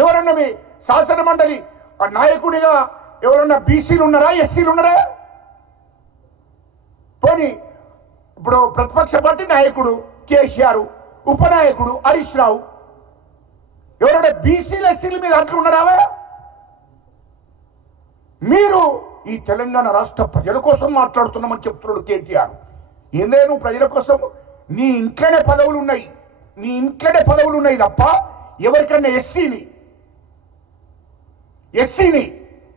ఎవరన్నా మీ శాసన మండలి నాయకుడిగా ఎవరన్నా బీసీలు ఉన్నారా, ఎస్సీలు ఉన్నారా? పోనీ ఇప్పుడు ప్రతిపక్ష పార్టీ నాయకుడు కేసీఆర్, ఉపనాయకుడు హరీష్ రావు, ఎవరైనా బీసీలు ఎస్సీల మీద అట్లు ఉన్నారా? మీరు ఈ తెలంగాణ రాష్ట్ర ప్రజల కోసం మాట్లాడుతున్నామని చెప్తున్నాడు కేటీఆర్. ఏందే నువ్వు ప్రజల కోసం? నీ ఇంట్లోనే పదవులు ఉన్నాయి తప్ప ఎవరికన్నా ఎస్సీని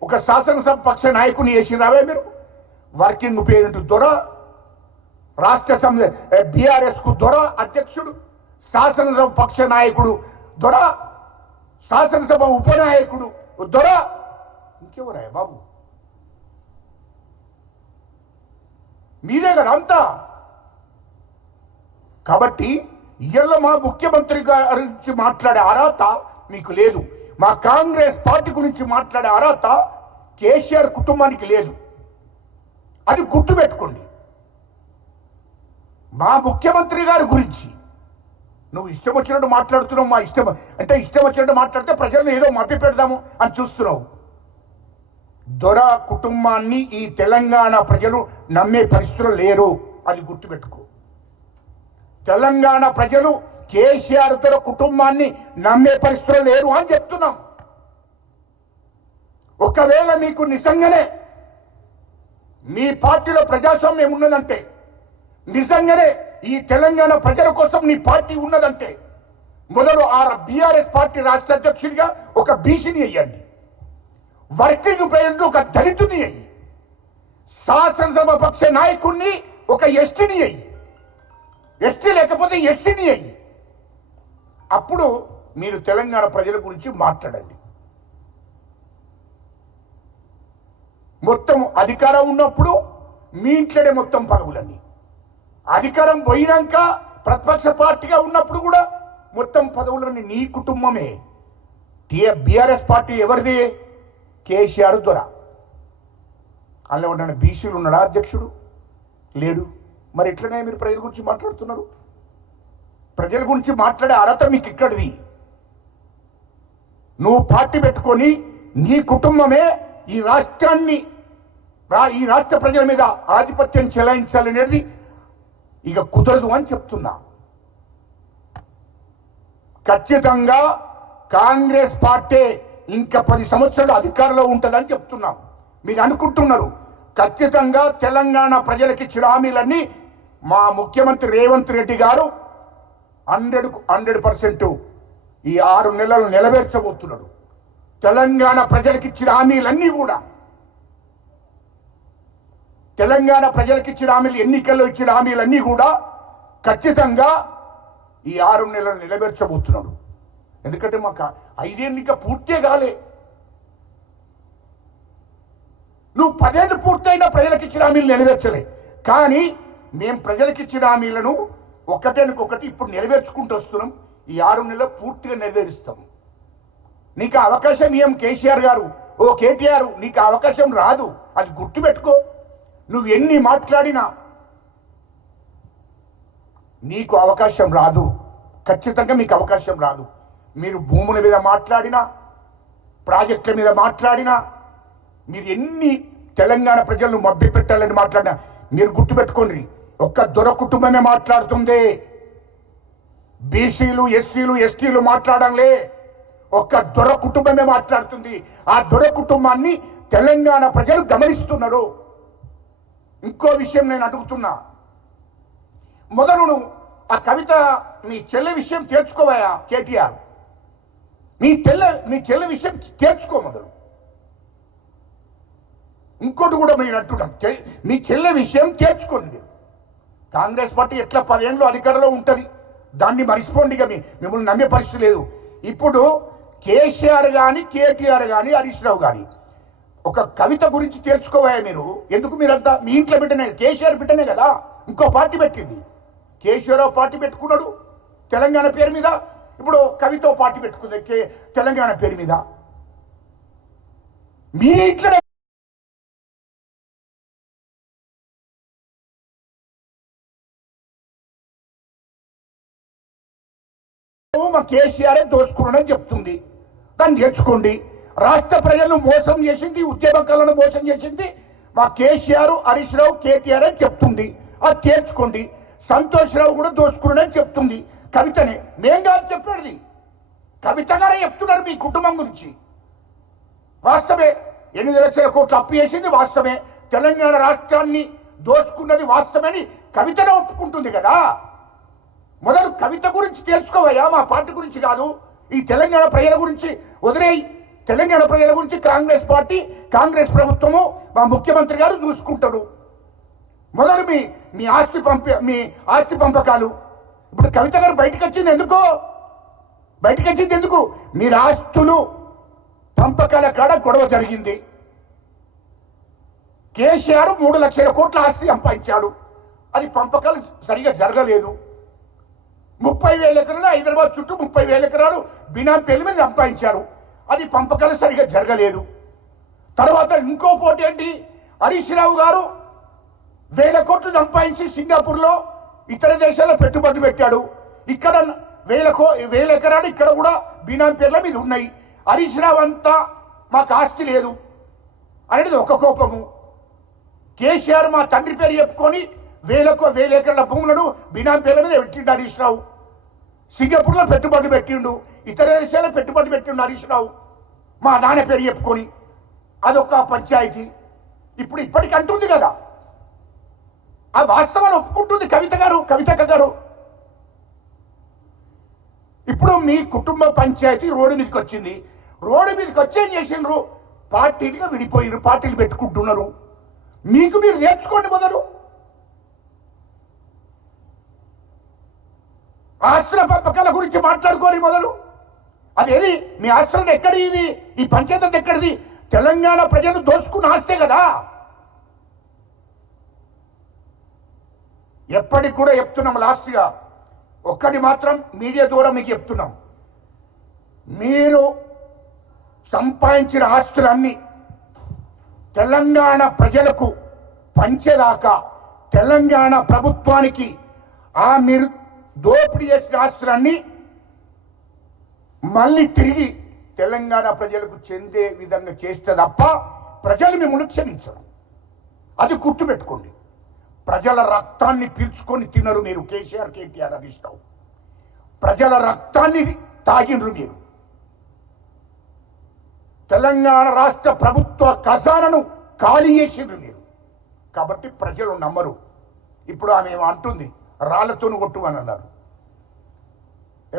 ఒక శాసనసభ పక్ష నాయకుని చేసిరావే మీరు? వర్కింగ్ పేరెంట్ దొర, రాష్ట్ర బీఆర్ఎస్ కు దొర అధ్యక్షుడు, శాసనసభ పక్ష నాయకుడు దొర, శాసనసభ ఉపనాయకుడు దొర, ఇంకెవరా బాబు? మీరే కదా అంతా. కాబట్టి ఇయ్యాల మా ముఖ్యమంత్రి గారి గురించి మాట్లాడే అర్హత మీకు లేదు. మా కాంగ్రెస్ పార్టీ గురించి మాట్లాడే అర్హత కేసీఆర్ కుటుంబానికి లేదు. అది గుర్తుపెట్టుకోండి. మా ముఖ్యమంత్రి గారి గురించి నువ్వు ఇష్టం వచ్చినట్టు మాట్లాడుతున్నావు. మా ఇష్టం వచ్చినట్టు మాట్లాడితే ప్రజలను ఏదో మభ్య పెడదాము అని చూస్తున్నావు. దొర కుటుంబాన్ని ఈ తెలంగాణ ప్రజలు నమ్మే పరిస్థితులు లేరు. అది గుర్తుపెట్టుకో. తెలంగాణ ప్రజలు కేసీఆర్ దొర కుటుంబాన్ని నమ్మే పరిస్థితులు లేరు అని చెప్తున్నాం. ఒకవేళ మీకు నిజంగానే మీ పార్టీలో ప్రజాస్వామ్యం ఉన్నదంటే, నిజంగానే ఈ తెలంగాణ ప్రజల కోసం నీ పార్టీ ఉన్నదంటే, మొదలు ఆ బీఆర్ఎస్ పార్టీ రాష్ట్ర అధ్యక్షుడిగా ఒక బీసీని అయ్యండి, వర్కింగ్ ప్రెసిడెంట్ ఒక దళితుని అయ్యి, శాసనసభ పక్ష నాయకుడిని ఒక ఎస్టీని అయ్యి, ఎస్టీ లేకపోతే ఎస్సీని అయ్యి, అప్పుడు మీరు తెలంగాణ ప్రజల గురించి మాట్లాడండి. మొత్తం అధికారం ఉన్నప్పుడు మీ ఇంట్లోనే మొత్తం పదవులన్నీ, అధికారం పోయినాక ప్రతిపక్ష పార్టీగా ఉన్నప్పుడు కూడా మొత్తం పదవులన్నీ నీ కుటుంబమే. బీఆర్ఎస్ పార్టీ ఎవరిది? కేసీఆర్ దొర. అందులో ఉన్న బీసీలు ఉన్నాడా అధ్యక్షుడు? లేడు. మరి ఎట్లనే మీరు ప్రజల గురించి మాట్లాడుతున్నారు? ప్రజల గురించి మాట్లాడే అర్హత మీకు ఇక్కడిది. నువ్వు పార్టీ పెట్టుకొని నీ కుటుంబమే ఈ రాష్ట్ర ప్రజల మీద ఆధిపత్యం చెలాయించాలనేది ఇక కుదరదు అని చెప్తున్నా. ఖచ్చితంగా కాంగ్రెస్ పార్టీ ఇంకా 10 సంవత్సరాలు అధికారంలో ఉంటుందని చెప్తున్నాం. మీరు అనుకుంటున్నారు. ఖచ్చితంగా తెలంగాణ ప్రజలకు ఇచ్చిన హామీలన్నీ మా ముఖ్యమంత్రి రేవంత్ రెడ్డి గారు 100% ఈ 6 నెలలు నెరవేర్చబోతున్నాడు. తెలంగాణ ప్రజలకు ఇచ్చిన హామీలన్నీ కూడా, తెలంగాణ ప్రజలకు ఇచ్చిన హామీలు, ఎన్నికల్లో ఇచ్చిన హామీలన్నీ కూడా ఖచ్చితంగా ఈ 6 నెలలు నెరవేర్చబోతున్నాడు. ఎందుకంటే మాకు 5 ఏళ్ళు ఇంకా పూర్తే కాలే. నువ్వు 10 ఏళ్ళు పూర్తయినా ప్రజలకు ఇచ్చిన హామీలు నెరవేర్చలే. కానీ మేము ప్రజలకు ఇచ్చిన హామీలను ఒకటి ఇప్పుడు నెరవేర్చుకుంటూ వస్తున్నాం. ఈ 6 నెలలు పూర్తిగా నెరవేరుస్తాం. నీకు అవకాశం ఏం కేసీఆర్ గారు, ఓ కేటీఆర్, నీకు అవకాశం రాదు. అది గుర్తుపెట్టుకో. నువ్వు ఎన్ని మాట్లాడినా నీకు అవకాశం రాదు. ఖచ్చితంగా మీకు అవకాశం రాదు. మీరు భూముల మీద మాట్లాడినా, ప్రాజెక్టుల మీద మాట్లాడినా, మీరు ఎన్ని తెలంగాణ ప్రజలను మభ్య పెట్టాలని మాట్లాడినా, మీరు గుర్తుపెట్టుకోండి, ఒక్క దొర కుటుంబమే మాట్లాడుతుంది. బీసీలు, ఎస్సీలు, ఎస్టీలు మాట్లాడంలే. ఒక్క దొర కుటుంబమే మాట్లాడుతుంది. ఆ దొర కుటుంబాన్ని తెలంగాణ ప్రజలు గమనిస్తున్నారు. ఇంకో విషయం నేను అడుగుతున్నా. మొదలు ఆ కవిత మీ చెల్లె విషయం తేల్చుకోవయా కేటీఆర్? మీ చెల్లె విషయం తేల్చుకో మొదలు. ఇంకోటి కూడా మీరు అంటున్నాం, మీ చెల్లె విషయం తేల్చుకోండి. కాంగ్రెస్ పార్టీ ఎట్లా 10 ఏళ్ళు అధికారంలో ఉంటుంది, దాన్ని మరిచిపోండి. ఇక మిమ్మల్ని నమ్మే పరిస్థితి లేదు. ఇప్పుడు కేసీఆర్ కానీ, కేటీఆర్ కానీ, హరీష్ రావు కానీ ఒక కవిత గురించి తేల్చుకోవాయా మీరు? ఎందుకు మీరంతా మీ ఇంట్లో బిడ్డనే, కేసీఆర్ బిడ్డనే కదా. ఇంకో పార్టీ పెట్టింది, కేసీఆర్ పార్టీ పెట్టుకున్నాడు తెలంగాణ పేరు మీద. ఇప్పుడు కవిత పార్టీ పెట్టుకుంది తెలంగాణ పేరు మీద. మీ ఇంట్లో మా కేసీఆర్ దోసుకున్నాడని చెప్తుంది. దాన్ని తెచ్చుకోండి. రాష్ట్ర ప్రజలను మోసం చేసింది, ఉద్యమకాలను మోసం చేసింది మా కేసీఆర్, హరీష్ రావు, కేటీఆర్ అని చెప్తుంది. అది తీర్చుకోండి. సంతోష్ రావు కూడా దోసుకున్నాడని చెప్తుంది. కవితనే, మేం కాదు చెప్పేది, కవిత గారే చెప్తున్నారు మీ కుటుంబం గురించి. వాస్తవే, 8 లక్షల కోట్లు అప్పు చేసింది వాస్తవమే, తెలంగాణ రాష్ట్రాన్ని దోసుకున్నది వాస్తవని కవితనే ఒప్పుకుంటుంది కదా. మొదలు కవిత గురించి తెలుసుకోవయ్యా, మా పార్టీ గురించి కాదు. ఈ తెలంగాణ ప్రజల గురించి వదిలేయి. తెలంగాణ ప్రజల గురించి కాంగ్రెస్ పార్టీ, కాంగ్రెస్ ప్రభుత్వము, మా ముఖ్యమంత్రి గారు చూసుకుంటారు. మొదలు మీ ఆస్తి పంపకాలు. ఇప్పుడు కవిత గారు బయటకు వచ్చింది ఎందుకు? మీరు ఆస్తులు పంపకాల కాడ గొడవ జరిగింది. కేసీఆర్ 3 లక్షల కోట్ల ఆస్తి సంపాదించాడు. అది పంపకాలు సరిగా జరగలేదు. 30,000 ఎకరాలు హైదరాబాద్ చుట్టూ 30,000 ఎకరాలు బినామీ పేర్ల మీద సంపాదించారు. అది పంపకాలు సరిగా జరగలేదు. తర్వాత ఇంకో పోటీ ఏంటి, హరీష్ రావు గారు 1000 కోట్లు సంపాదించి సింగపూర్లో ఇతర దేశాల్లో పెట్టుబడులు పెట్టాడు. ఇక్కడ 1000 ఎకరాలు ఇక్కడ కూడా బినామీ పేర్ల మీద ఉన్నాయి. హరీష్ రావు అంతా మాకు ఆస్తి లేదు అనేది ఒక కోపము. కేసీఆర్ మా తండ్రి పేరు చెప్పుకొని 1000 ఎకరాల భూములను బినామీ పేర్ల మీద పెట్టిండు హరీష్ రావు. సింగపూర్లో పెట్టుబడులు పెట్టిండు, ఇతర దేశాల్లో పెట్టుబడులు పెట్టిండు హరీష్ రావు మా నాన్న పేరు చెప్పుకొని. అదొక పంచాయతీ. ఇప్పటికి అంటుంది కదా, ఆ వాస్తవాన్ని ఒప్పుకుంటుంది కవితక్క గారు. ఇప్పుడు మీ కుటుంబ పంచాయతీ రోడ్డు మీదకి వచ్చింది. రోడ్డు మీదకి వచ్చి ఏం చేసిండ్రు, పార్టీలుగా విడిపోయినారు, పార్టీలు పెట్టుకుంటున్నారు. మీకు మీరు నేర్చుకోండి. మొదలు ఆస్తుల పంపకాల గురించి మాట్లాడుకోని మొదలు. అదేది మీ ఆస్తులను ఎక్కడి, ఈ పంచాయతీ ఎక్కడిది? తెలంగాణ ప్రజలు దోసుకున్న ఆస్తే కదా. ఎప్పటికి కూడా చెప్తున్నాం, లాస్ట్గా ఒక్కటి మాత్రం మీడియా ద్వారా మీకు చెప్తున్నాం, మీరు సంపాదించిన ఆస్తులన్నీ తెలంగాణ ప్రజలకు పంచేదాకా, తెలంగాణ ప్రభుత్వానికి మీరు దోపిడీ చేసిన ఆస్తులన్నీ మళ్ళీ తిరిగి తెలంగాణ ప్రజలకు చెందే విధంగా చేస్తే తప్ప ప్రజలు మిమ్మల్ని క్షమించరు. అది గుర్తుపెట్టుకోండి. ప్రజల రక్తాన్ని పీల్చుకొని తినరు మీరు. కేసీఆర్, కేటీఆర్, హరీష్ రావు ప్రజల రక్తాన్ని తాగినరు మీరు. తెలంగాణ రాష్ట్ర ప్రభుత్వ ఖజానాను ఖాళీ చేసిండ్రు మీరు. కాబట్టి ప్రజలు నమ్మరు. ఇప్పుడు ఆమె అంటుంది రాళ్లతోను కొట్టుమని అన్నారు.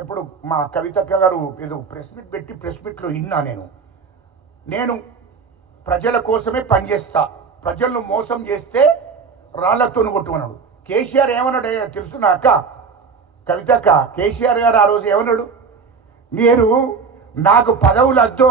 ఎప్పుడు మా కవితక్క గారు ఏదో ప్రెస్ మీట్ పెట్టి, ప్రెస్ మీట్లో విన్నా నేను ప్రజల కోసమే పనిచేస్తా, ప్రజలను మోసం చేస్తే రాళ్లతోను కొట్టుమన్నాడు. కేసీఆర్ ఏమన్నాడు తెలుసునాక, కవితక్క కేసీఆర్ గారు ఆ రోజు ఏమన్నాడు, నాకు పదవులు వద్దో